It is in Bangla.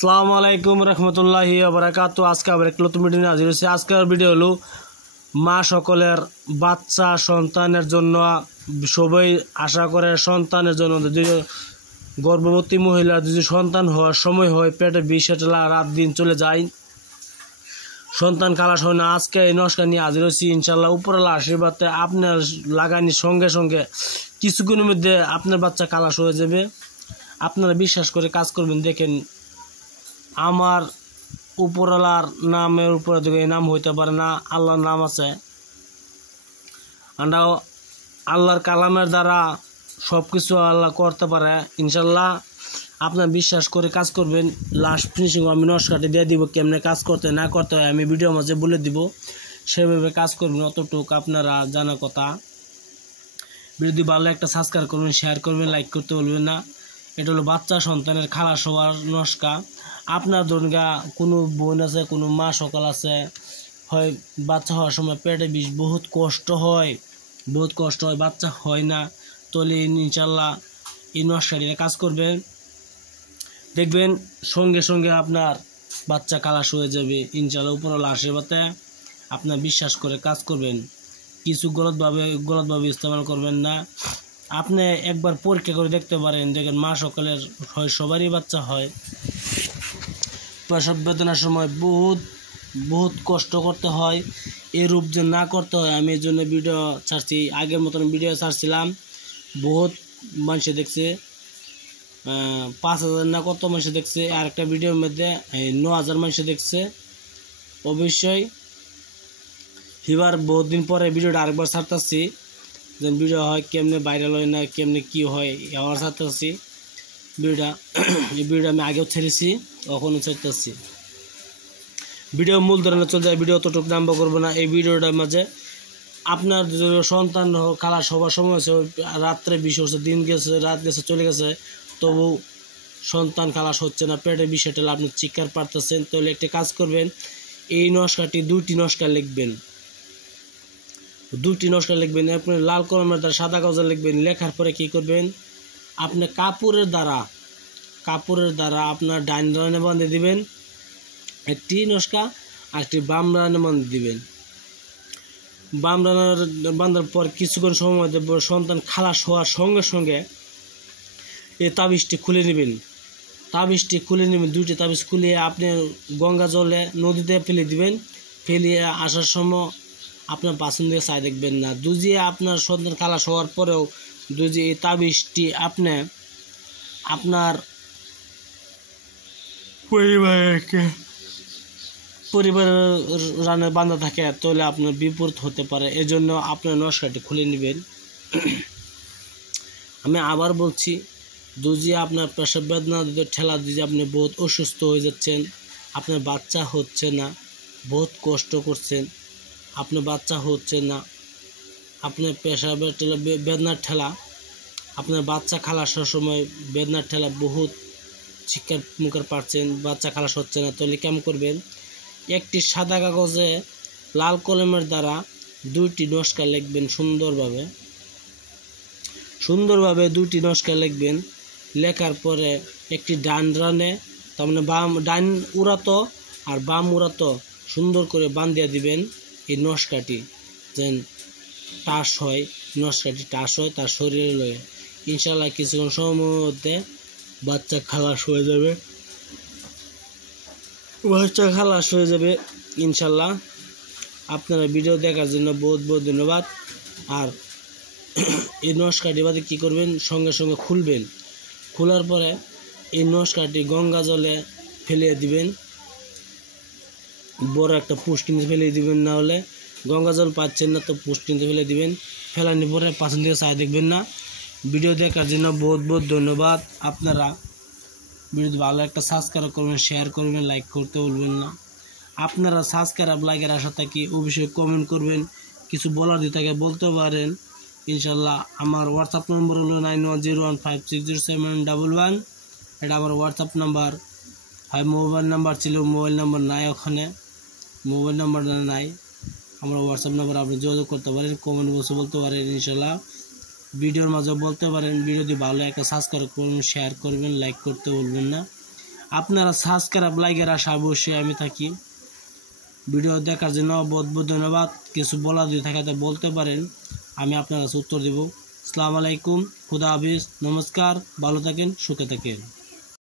আসসালামু আলাইকুম রহমতুল্লাহি ওয়া বারাকাতুহু। আজকে আবার একটা নতুন ভিডিও নিয়ে হাজির হয়েছি। আজকের ভিডিও হলো মা সকলের বাচ্চা সন্তানের জন্য সবাই আশা করে সন্তানের জন্য যদি গর্ভবতী মহিলা যদি সন্তান হওয়ার সময় হয় পেটে বিষ রাত দিন চলে যায়, সন্তান খালাস হয় না। আজকে এই নস্কা নিয়ে হাজির হয়েছি ইনশাল্লাহ। উপরওয়ালার আশীর্বাদে আপনার লাগানির সঙ্গে সঙ্গে কিছুক্ষণের মধ্যে আপনার বাচ্চা খালাস হয়ে যাবে। আপনারা বিশ্বাস করে কাজ করবেন। দেখেন, আমার উপরওয়ালার নামের উপরে এই নাম হইতে পারে না, আল্লাহর নাম আছে। আমরা আল্লাহর কালামের দ্বারা সব কিছু আল্লাহ করতে পারে ইনশাল্লাহ। আপনার বিশ্বাস করে কাজ করবেন। লাস্ট ফিনিশিং আমি নস্কাটি দিয়ে দিব, কেমনে কাজ করতে না করতে হয় আমি ভিডিওর মাঝে বলে দিব, সেভাবে কাজ করবেন। অতটুকু আপনারা জানা কথা। ভিডিও ভালো একটা সাবস্ক্রাইব করবেন, শেয়ার করবেন, লাইক করতে বলবেন না। এটা হলো বাচ্চা সন্তানের খালাস হওয়ার নস্কা। আপনার ধরুন কোনো বোন আছে, কোনো মা সকাল আছে, হয় বাচ্চা হওয়ার সময় পেটে বিষ বহুত কষ্ট হয়, বাচ্চা হয় না, তাহলে ইনশাল্লাহ এই নস্কাটিতে কাজ করবেন। দেখবেন সঙ্গে সঙ্গে আপনার বাচ্চা খালাস হয়ে যাবে ইনশাল্লাহ। উপরওয়ালা আশীর্বাদে আপনার বিশ্বাস করে কাজ করবেন। কিছু গলতভাবে ইস্তেমাল করবেন না। আপনি একবার পরীক্ষা করে দেখতে পারেন। দেখেন, মা সকালের হয় সবারই বাচ্চা হয়, প্রসব বেদনার সময় বহুত কষ্ট করতে হয়। এই রূপ যে না করতে হয়, আমি এই জন্য ভিডিও ছাড়ছি। আগের মতন ভিডিও ছাড়ছিলাম, বহুত মানুষে দেখছে, 5,000 না কত মানুষে দেখছে। আর একটা ভিডিওর মধ্যে 9,000 মানুষে দেখছে। অবশ্যই এবার বহুত দিন পরে ভিডিওটা আরেকবার ছাড়তেছি, যে ভিডিও হয় কেমনে ভাইরাল হয় না, কেমনে কি হয়, আবার ছাড়তেছি ভিডিওটা। এই ভিডিওটা আমি আগেও ছেড়েছি, এখনও ছাড়তেছি। ভিডিও মূল ধরনের চলে যায়, ভিডিও অতটুকু নাম্বার করবো না। এই ভিডিওটার মাঝে আপনার সন্তান খালাস হবার সময় হয়েছে, রাত্রে বিষ হচ্ছে, দিন গেছে, রাত গেছে, চলে গেছে, তবু সন্তান খালাস হচ্ছে না, পেটে বিষয়টা আপনি চিকার পারতেছেন, তাহলে একটা কাজ করবেন। এই নস্কাটি 2টি নস্কা লিখবেন, 2টি নস্কা লিখবেন। আপনি লাল কলমের দ্বারা সাদা কাগজে লিখবেন। লেখার পরে কি করবেন, আপনি কাপড়ের দ্বারা আপনার ডাইন রানে বাঁধে দিবেন একটি নস্কা, আর একটি বাম রানে বাঁধে দিবেন। বাম রানের বাঁধার পর কিছুক্ষণ সময় সন্তান খালাস হওয়ার সঙ্গে সঙ্গে এই তাবিজটি খুলে নেবেন। 2টি তাবিজ খুলে আপনি গঙ্গা জলে নদীতে ফেলে দিবেন। ফেলিয়ে আসার সময় আপনার পাশন দিয়ে চাই দেখবেন না। দুজি আপনার সন্তান খালাস হওয়ার পরেও দুজি এই তাবিজটি আপনি আপনার পরিবারের রানে বাঁধা থাকে, তাহলে আপনার বিপরীত হতে পারে। এজন্য আপনার নস্কাটি খুলে নেবেন। আমি আবার বলছি, দুজি আপনার প্রসব বেদনা ঠেলা দিয়ে আপনি বহুত অসুস্থ হয়ে যাচ্ছেন, আপনার বাচ্চা হচ্ছে না, বহুত কষ্ট করছেন, আপনার বাচ্চা হচ্ছে না, আপনার পেশাবের ঠেলা বেদনার ঠেলা, আপনার বাচ্চা খালাসের সময় বেদনার ঠেলা বহুত চিৎকার মুখার পাচ্ছেন, বাচ্চা খালাস হচ্ছে না, তাহলে কেমন করবেন, একটি সাদা কাগজে লাল কলমের দ্বারা 2টি নস্কা লিখবেন। সুন্দরভাবে 2টি নস্কা লিখবেন। লেখার পরে একটি ডান রানে, তার মানে ডান উড়াতো আর বাম উড়াতো সুন্দর করে বাঁধিয়ে দিবেন। এই নস্কাটি যেন নস্কাটি টাস হয় তার শরীরে লয়ে। ইনশাল্লাহ কিছুক্ষণ সময়ের মধ্যে বাচ্চা খালাস হয়ে যাবে ইনশাল্লাহ। আপনারা ভিডিও দেখার জন্য বহুত ধন্যবাদ। আর এই নস্কাটি বাদে কী করবেন, সঙ্গে সঙ্গে খুলবেন। খোলার পরে এই নস্কাটি গঙ্গা জলে ফেলিয়ে দিবেন। বড় একটা পুষ্টিতে ফেলিয়ে দিবেন, না হলে গঙ্গা জল পাচ্ছেন না তো পুষ্টিতে ফেলে দিবেন। ফেলানোর পরে পাশন থেকে চাই দেখবেন না। ভিডিও দেখার জন্য বহুত ধন্যবাদ। আপনারা ভিডিও ভালো একটা সাবস্ক্রাইব করবেন, শেয়ার করবেন, লাইক করতে বলবেন না। আপনারা সাবস্ক্রাইব লাইকের আশা থাকি, অবশ্যই কমেন্ট করবেন, কিছু বলার দিয়ে থাকে বলতে পারেন ইনশাল্লাহ। আমার হোয়াটসঅ্যাপ নম্বর হলো 9101560711। এটা আমার হোয়াটসঅ্যাপ নাম্বার। হয় মোবাইল নাম্বার ছিল, মোবাইল নাম্বার নাই, ওখানে মোবাইল নাম্বার নাই। আমার হোয়াটসঅ্যাপ নাম্বার আপনি যোগাযোগ করতে পারেন, কমেন্ট বক্সে বলতে পারেন ইনশাল্লাহ। ভিডিওর মাঝে বলতে পারেন। ভিডিওটি ভালো একটা সাবস্ক্রাইব করবেন, শেয়ার করবেন, লাইক করতে বলবেন না। আপনারা সাবস্ক্রাইব লাইকের আশা অবশ্যই আমি থাকি। ভিডিও দেখার জন্য বহুত বহুত ধন্যবাদ। কিছু বলা যদি থাকে তো বলতে পারেন, আমি আপনার কাছে উত্তর দেব। আসসালামু আলাইকুম, খুদা হাফিজ, নমস্কার, ভালো থাকেন, সুখে থাকেন।